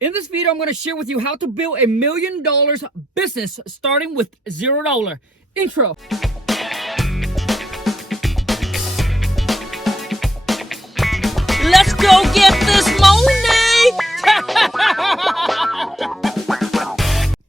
In this video, I'm going to share with you how to build $1 million business starting with $0. Intro. Let's go get this money!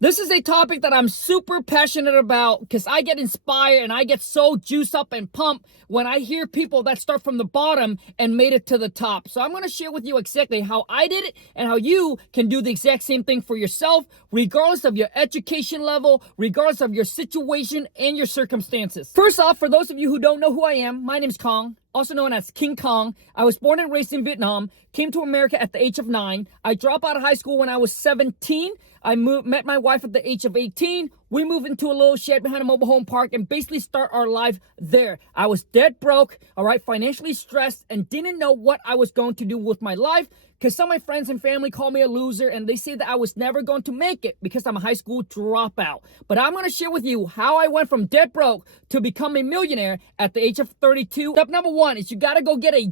This is a topic that I'm super passionate about because I get inspired and I get so juiced up and pumped when I hear people that start from the bottom and made it to the top. So I'm going to share with you exactly how I did it and how you can do the exact same thing for yourself, regardless of your education level, regardless of your situation and your circumstances. First off, for those of you who don't know who I am, my name is Khang, also known as King Kong. I was born and raised in Vietnam, came to America at the age of 9. I dropped out of high school when I was 17. I met my wife at the age of 18. We moved into a little shed behind a mobile home park and basically start our life there. I was dead broke, all right, financially stressed, and didn't know what I was going to do with my life because some of my friends and family call me a loser and they say that I was never going to make it because I'm a high school dropout. But I'm going to share with you how I went from dead broke to become a millionaire at the age of 32. Step number 1 is you got to go get a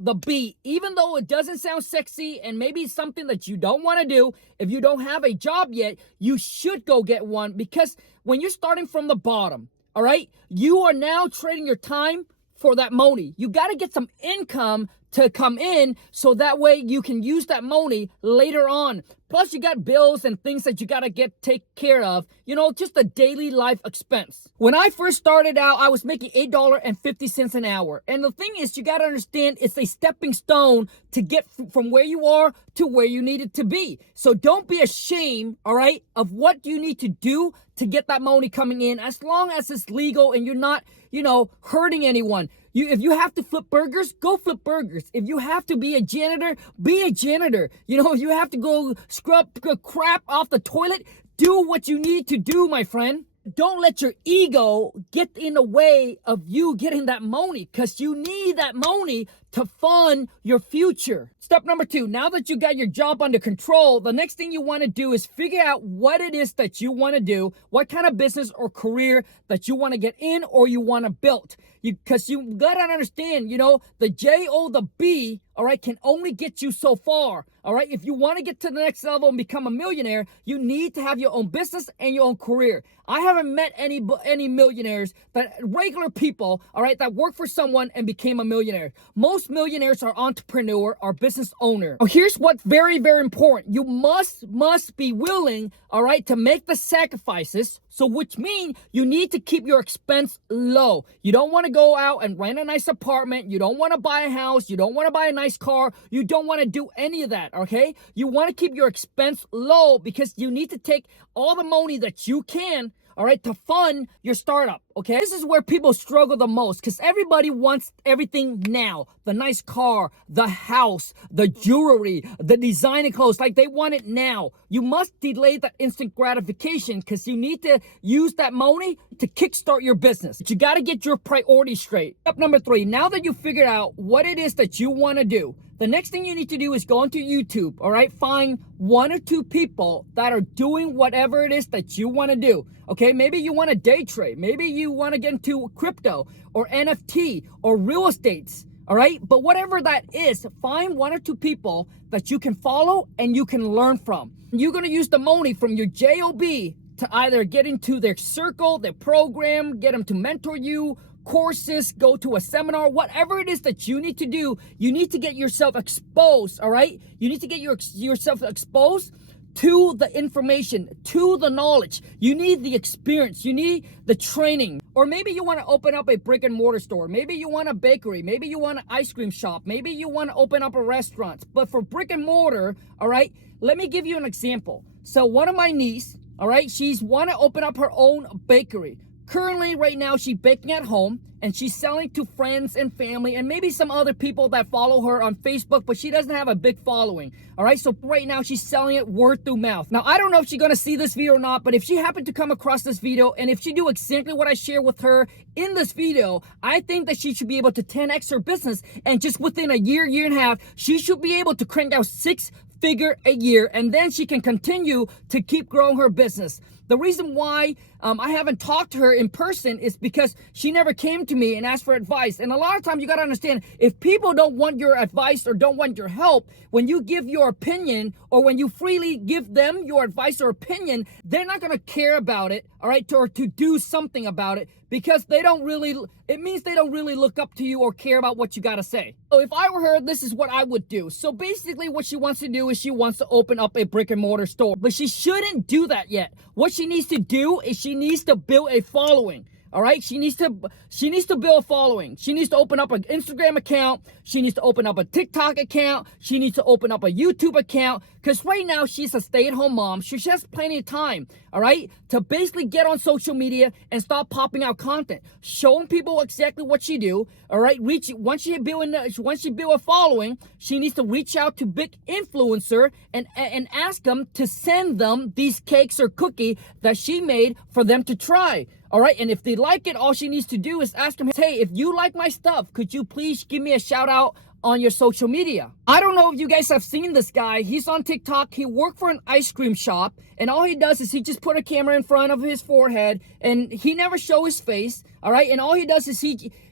the B. Even though it doesn't sound sexy and maybe something that you don't want to do, if you don't have a job yet, you should go get one because when you're starting from the bottom, all right, you are now trading your time for that money. You got to get some income to come in so that way you can use that money later on. Plus you got bills and things that you got to take care of, you know, just a daily life expense. When I first started out, I was making $8.50 an hour. And the thing is, you got to understand it's a stepping stone to get from where you are to where you need it to be. So don't be ashamed, all right, of what you need to do to get that money coming in, as long as it's legal and you're not, you know, hurting anyone. If you have to flip burgers, go flip burgers. If you have to be a janitor, be a janitor. You know, if you have to go scrub crap off the toilet, do what you need to do, my friend. Don't let your ego get in the way of you getting that money because you need that money to fund your future. Step number 2, now that you got your job under control, the next thing you want to do is figure out what it is that you want to do, what kind of business or career that you want to get in or you want to build. Because you got to understand, you know, the the B, all right, can only get you so far. All right, if you want to get to the next level and become a millionaire, you need to have your own business and your own career. I haven't met any millionaires, but regular people, all right, that work for someone and became a millionaire. Most millionaires are entrepreneur or business owner. Now, here's what's very, very important. You must be willing, all right, to make the sacrifices. So which means you need to keep your expense low. You don't want to go out and rent a nice apartment. You don't want to buy a house. You don't want to buy a nice car. You don't want to do any of that, okay? You want to keep your expense low because you need to take all the money that you can, all right, to fund your startup, okay? This is where people struggle the most because everybody wants everything now. The nice car, the house, the jewelry, the designer clothes, like they want it now. You must delay that instant gratification because you need to use that money to kickstart your business. But you got to get your priorities straight. Step number 3, now that you figured out what it is that you want to do, the next thing you need to do is go onto YouTube, all right? Find 1 or 2 people that are doing whatever it is that you want to do, okay? Maybe you want to day trade. Maybe you want to get into crypto or NFT or real estates, all right? But whatever that is, find 1 or 2 people that you can follow and you can learn from. You're going to use the money from your job to either get into their circle, their program, get them to mentor you, courses, go to a seminar, whatever it is that you need to do, you need to get yourself exposed, all right? You need to get yourself exposed to the information, to the knowledge. You need the experience. You need the training. Or maybe you want to open up a brick and mortar store. Maybe you want a bakery. Maybe you want an ice cream shop. Maybe you want to open up a restaurant. But for brick and mortar, all right, let me give you an example. So one of my niece, all right, she's want to open up her own bakery. Currently, right now, she's baking at home and she's selling to friends and family and maybe some other people that follow her on Facebook, but she doesn't have a big following. All right, so right now she's selling it word through mouth. Now, I don't know if she's going to see this video or not, but if she happened to come across this video and if she do exactly what I share with her in this video, I think that she should be able to 10x her business, and just within a year and a half, she should be able to crank out 6 figure a year, and then she can continue to keep growing her business. The reason why I haven't talked to her in person is because she never came to me and asked for advice. And a lot of times you got to understand, if people don't want your advice or don't want your help, when you give your opinion or when you freely give them your advice or opinion, they're not going to care about it, all right, or to do something about it, because it means they don't really look up to you or care about what you got to say. So if I were her, this is what I would do. So basically what she wants to do is she wants to open up a brick and mortar store, but she shouldn't do that yet. What she needs to do is she needs to build a following. All right, she needs to build a following. She needs to open up an Instagram account. She needs to open up a TikTok account. She needs to open up a YouTube account, because right now she's a stay-at-home mom. She has plenty of time, all right, to basically get on social media and start popping out content, showing people exactly what she do. All right, once she build a following, she needs to reach out to big influencer and ask them to send them these cakes or cookie that she made for them to try. All right, and if they like it, all she needs to do is ask them, hey, if you like my stuff, could you please give me a shout out on your social media? I don't know if you guys have seen this guy. He's on TikTok. He worked for an ice cream shop, and all he does is he just put a camera in front of his forehead, and he never show his face. All right, and all he does is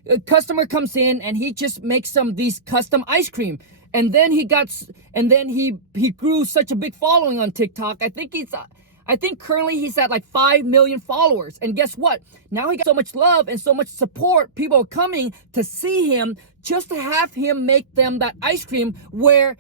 a customer comes in and he just makes these custom ice cream. And then he grew such a big following on TikTok. I think currently he's at like 5 million followers. And guess what? Now he got so much love and so much support. People are coming to see him just to have him make them that ice cream, where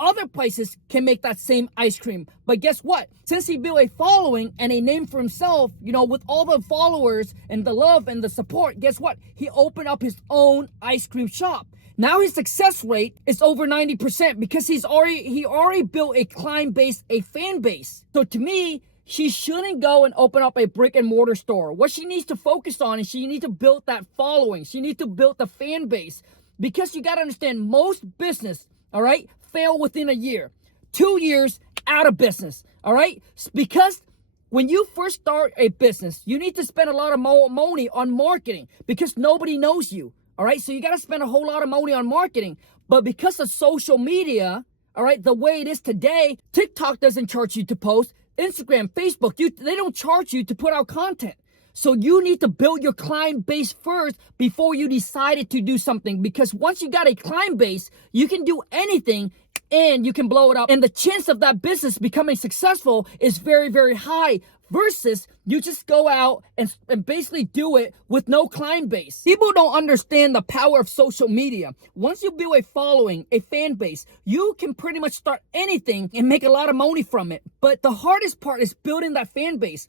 other places can make that same ice cream. But guess what? Since he built a following and a name for himself, with all the followers and the love and the support, guess what? He opened up his own ice cream shop. Now his success rate is over 90% because he already built a client base, a fan base. So to me, she shouldn't go and open up a brick and mortar store. What she needs to focus on is she needs to build that following. She needs to build the fan base, because you got to understand, most business, all right, fail within a year, 2 years out of business, all right? Because when you first start a business, you need to spend a lot of money on marketing because nobody knows you. All right, so you got to spend a whole lot of money on marketing. But because of social media, all right, the way it is today, TikTok doesn't charge you to post. Instagram, Facebook, they don't charge you to put out content. So you need to build your client base first before you decided to do something. Because once you got a client base, you can do anything and you can blow it up. And the chance of that business becoming successful is very, very high. Versus you just go out and basically do it with no client base. People don't understand the power of social media. Once you build a following, a fan base, you can pretty much start anything and make a lot of money from it. But the hardest part is building that fan base.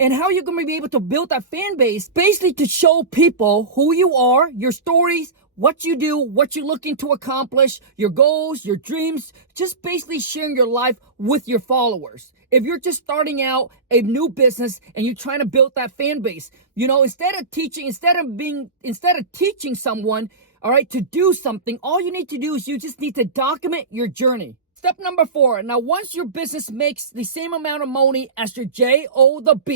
And how you're going to be able to build that fan base, basically to show people who you are, your stories, what you do, what you're looking to accomplish, your goals, your dreams, just basically sharing your life with your followers. If you're just starting out a new business and you're trying to build that fan base, instead of teaching someone, all right, to do something, all you need to do is you just need to document your journey. Step number 4. Now, once your business makes the same amount of money as your JOB,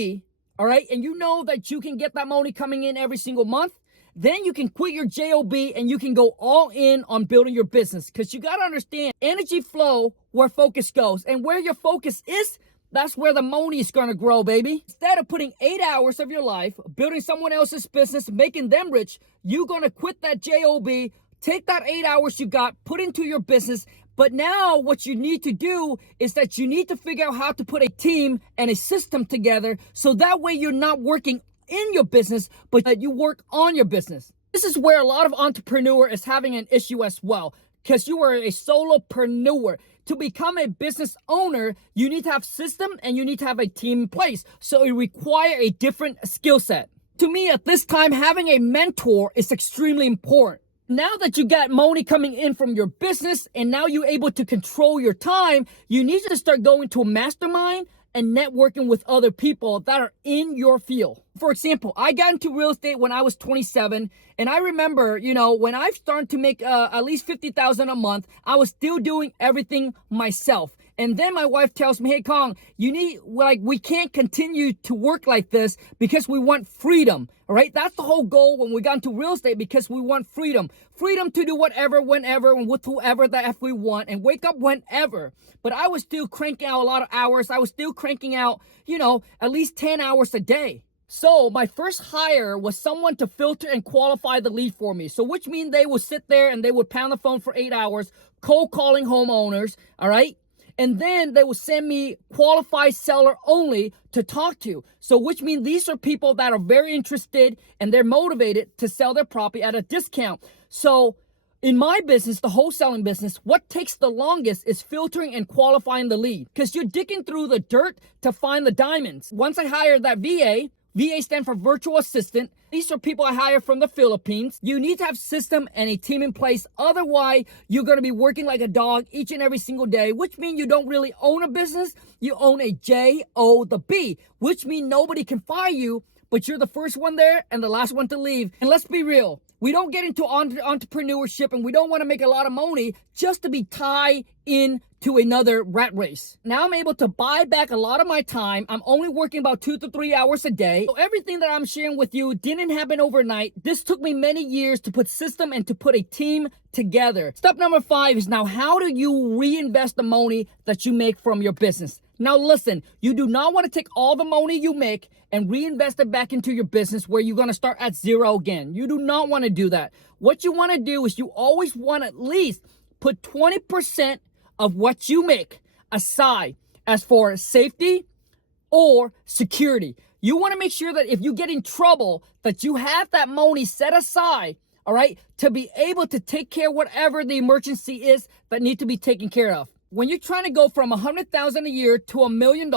all right, and you know that you can get that money coming in every single month, then you can quit your JOB and you can go all in on building your business. Because you got to understand, energy flow where focus goes. And where your focus is, that's where the money is going to grow, baby. Instead of putting 8 hours of your life building someone else's business, making them rich, you're going to quit that JOB, take that 8 hours you got, put into your business. But now what you need to do is that you need to figure out how to put a team and a system together, so that way you're not working in your business, but that you work on your business. This is where a lot of entrepreneur is having an issue as well, because you are a solopreneur. To become a business owner, you need to have system and you need to have a team in place. So it requires a different skill set. To me, at this time, having a mentor is extremely important. Now that you got money coming in from your business and now you're able to control your time, you need to start going to a mastermind and networking with other people that are in your field. For example, I got into real estate when I was 27, and I remember, when I started to make at least $50,000 a month, I was still doing everything myself. And then my wife tells me, hey, Khang, we can't continue to work like this because we want freedom, all right? That's the whole goal when we got into real estate, because we want freedom. Freedom to do whatever, whenever, and with whoever that if we want, and wake up whenever. But I was still cranking out a lot of hours. I was still cranking out, at least 10 hours a day. So my first hire was someone to filter and qualify the lead for me. So which means they would sit there and they would pound the phone for 8 hours, cold calling homeowners, all right? And then they would send me qualified seller only to talk to. So which means these are people that are very interested and they're motivated to sell their property at a discount. So in my business, the wholesaling business, what takes the longest is filtering and qualifying the lead, because you're digging through the dirt to find the diamonds. Once I hired that VA stands for virtual assistant. These are people I hire from the Philippines. You need to have system and a team in place. Otherwise, you're going to be working like a dog each and every single day, which means you don't really own a business. You own a JOB, which means nobody can fire you, but you're the first one there and the last one to leave. And let's be real. We don't get into entrepreneurship and we don't want to make a lot of money just to be tied in to another rat race. Now I'm able to buy back a lot of my time. I'm only working about 2 to 3 hours a day. So everything that I'm sharing with you didn't happen overnight. This took me many years to put system and to put a team together. Step number 5 is now, how do you reinvest the money that you make from your business? Now listen, you do not want to take all the money you make and reinvest it back into your business where you're going to start at zero again. You do not want to do that. What you want to do is you always want to at least put 20% of what you make aside as for safety or security. You want to make sure that if you get in trouble, that you have that money set aside, all right, to be able to take care of whatever the emergency is that need to be taken care of. When you're trying to go from $100,000 a year to $1 million,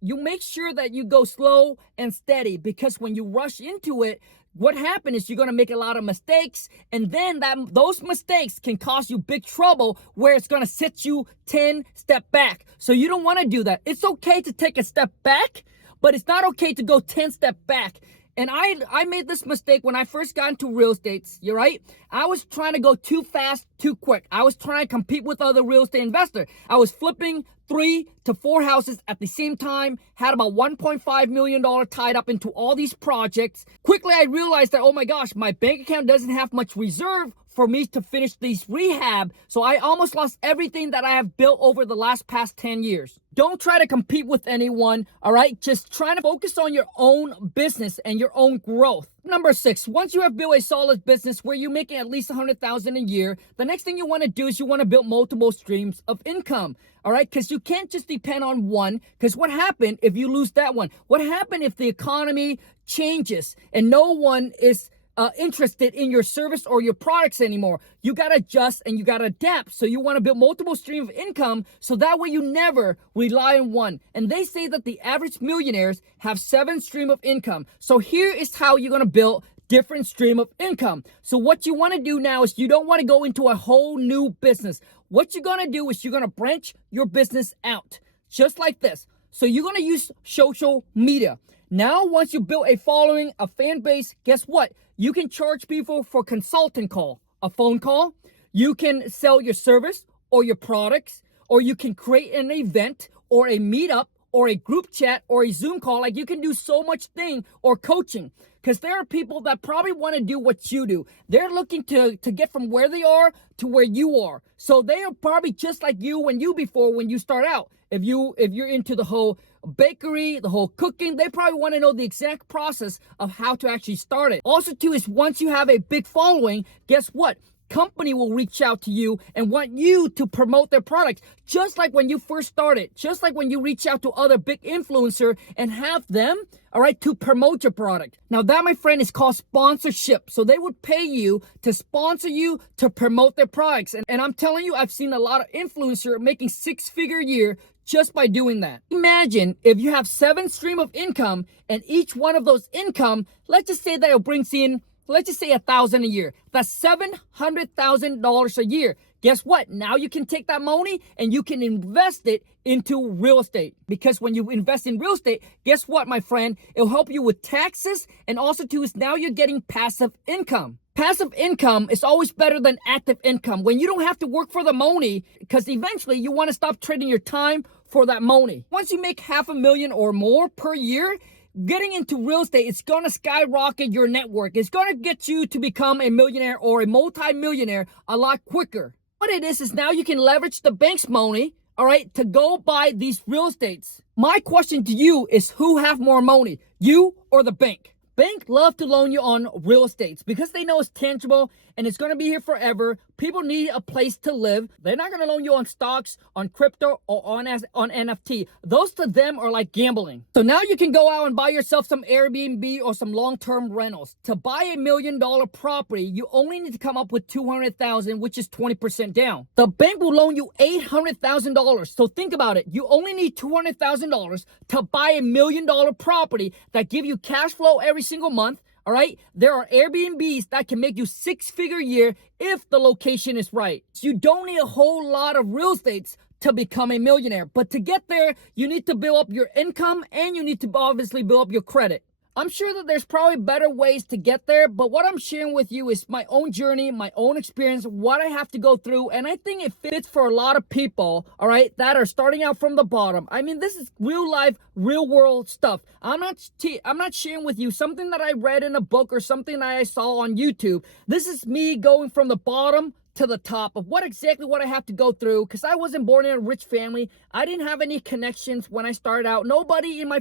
you make sure that you go slow and steady, because when you rush into it, what happens is you're going to make a lot of mistakes, and then those mistakes can cause you big trouble where it's going to set you 10 steps back. So you don't want to do that. It's okay to take a step back, but it's not okay to go 10 steps back. And I made this mistake when I first got into real estate, you're right? I was trying to go too fast, too quick. I was trying to compete with other real estate investors. I was flipping 3 to 4 houses at the same time, had about $1.5 million tied up into all these projects. Quickly, I realized that, oh my gosh, my bank account doesn't have much reserve for me to finish these rehab. So I almost lost everything that I have built over the past 10 years. Don't try to compete with anyone, all right? Just try to focus on your own business and your own growth. Number 6, once you have built a solid business where you're making at least $100,000 a year, the next thing you want to do is you want to build multiple streams of income, all right? Because you can't just depend on one, because what happened if you lose that one? What happened if the economy changes and no one is interested in your service or your products anymore? You got to adjust and you got to adapt. So you want to build multiple streams of income so that way you never rely on one. And they say that the average millionaires have 7 streams of income. So here is how you're going to build different stream of income. So what you want to do now is you don't want to go into a whole new business. What you're going to do is you're going to branch your business out just like this. So you're going to use social media. Now, once you build a following, a fan base, guess what? You can charge people for consultant call, a phone call. You can sell your service or your products, or you can create an event or a meetup or a group chat or a Zoom call. Like, you can do so much thing, or coaching, because there are people that probably want to do what you do. They're looking to get from where they are to where you are. So they are probably just like you when you start out. If you're into the whole bakery, the whole cooking, they probably want to know the exact process of how to actually start it. Also too is once you have a big following, guess what? Company will reach out to you and want you to promote their products, just like when you first started, just like when you reach out to other big influencer and have them, all right, to promote your product. Now that, my friend, is called sponsorship. So they would pay you to sponsor you to promote their products. And I'm telling you, I've seen a lot of influencer making 6-figure a year just by doing that. Imagine if you have 7 streams of income, and each one of those income, let's just say that it brings in, let's just say $1,000 a year. That's $700,000 a year. Guess what? Now you can take that money and you can invest it into real estate. Because when you invest in real estate, guess what, my friend? It'll help you with taxes, and also too is now you're getting passive income. Passive income is always better than active income. When you don't have to work for the money, because eventually you want to stop trading your time for that money. Once you make $500,000 or more per year, getting into real estate, it's going to skyrocket your network. It's going to get you to become a millionaire or a multi-millionaire a lot quicker. What it is now you can leverage the bank's money, all right, to go buy these real estates. My question to you is, who have more money, you or the bank? Bank love to loan you on real estates because they know it's tangible and it's going to be here forever. People need a place to live. They're not going to loan you on stocks, on crypto, or on NFT. Those to them are like gambling. So now you can go out and buy yourself some Airbnb or some long-term rentals. To buy $1 million property, you only need to come up with $200,000, which is 20% down. The bank will loan you $800,000. So think about it. You only need $200,000 to buy $1 million property that give you cash flow every single month. All right, there are Airbnbs that can make you 6-figure a year if the location is right. So you don't need a whole lot of real estates to become a millionaire. But to get there, you need to build up your income and you need to obviously build up your credit. I'm sure that there's probably better ways to get there, but what I'm sharing with you is my own journey, my own experience, what I have to go through, and I think it fits for a lot of people, all right, that are starting out from the bottom. I mean, this is real life, real world stuff. I'm not sharing with you something that I read in a book or something that I saw on YouTube. This is me going from the bottom to the top of what I have to go through, because I wasn't born in a rich family. I didn't have any connections when I started out. Nobody in my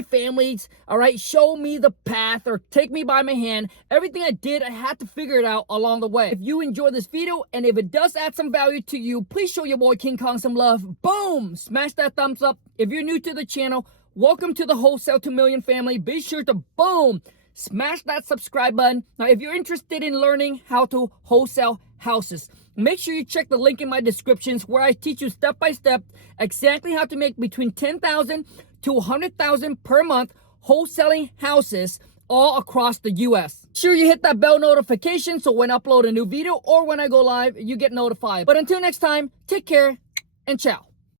families, all right, show me the path or take me by my hand. Everything I did, I had to figure it out along the way. If you enjoyed this video and if it does add some value to you, please show your boy King Kong some love. Boom! Smash that thumbs up. If you're new to the channel, welcome to the Wholesale to Million family. Be sure to boom! Smash that subscribe button. Now, if you're interested in learning how to wholesale houses, make sure you check the link in my descriptions where I teach you step by step exactly how to make between $10,000 to $100,000 per month wholesaling houses all across the US. Make sure you hit that bell notification so when I upload a new video or when I go live, you get notified. But until next time, take care and ciao.